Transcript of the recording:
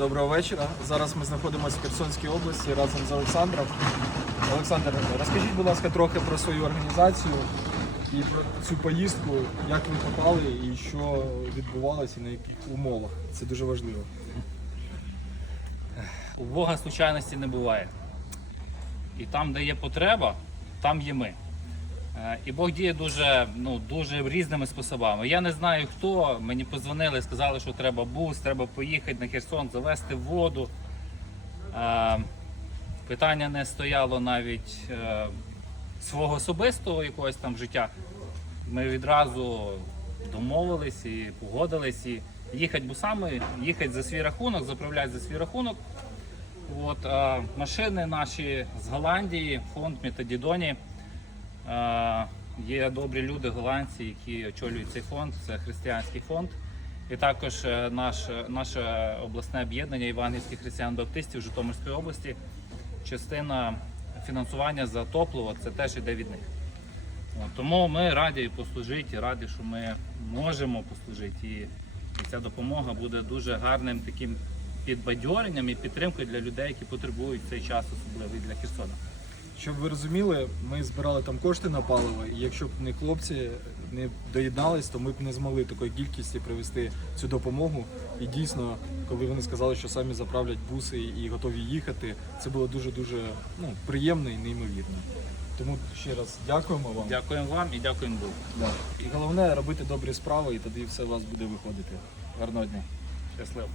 Доброго вечора. Зараз ми знаходимося в Херсонській області разом з Олександром. Олександр, розкажіть, будь ласка, трохи про свою організацію і про цю поїздку, як ви попали і що відбувалося і на яких умовах. Це дуже важливо. У Бога случайності не буває. І там, де є потреба, там є ми. Е, І Бог діє дуже, ну, дуже різними способами. Я не знаю хто. Мені подзвонили, сказали, що треба бус, треба поїхати на Херсон, завести воду. Е, Питання не стояло навіть е, свого особистого якогось там життя. Ми відразу домовились і погодились і їхати бусами, їхати за свій рахунок, заправляти за свій рахунок. От, машини наші з Голландії, фонд Метадідоні. А, є добрі люди голландці, які очолюють цей фонд, це християнський фонд. І також е, наш, наше обласне об'єднання євангельських християн-баптистів Житомирської області. Частина фінансування за топливо це теж іде від них. Тому ми раді послужити, і раді, що ми можемо послужити. І, і ця допомога буде дуже гарним таким підбадьоренням і підтримкою для людей, які потребують цей час, особливий для Херсона. Щоб ви розуміли, ми збирали там кошти на паливо, і якщо б не хлопці не доєднались, то ми б не змогли такої кількості привезти цю допомогу. І дійсно, коли вони сказали, що самі заправлять буси і готові їхати, це було дуже дуже ну, приємно і неймовірно. Тому ще раз дякуємо вам. Дякуємо вам і дякуємо Богу. Да. І головне робити добрі справи, і тоді все у вас буде виходити. Гарного дня. Щасливо.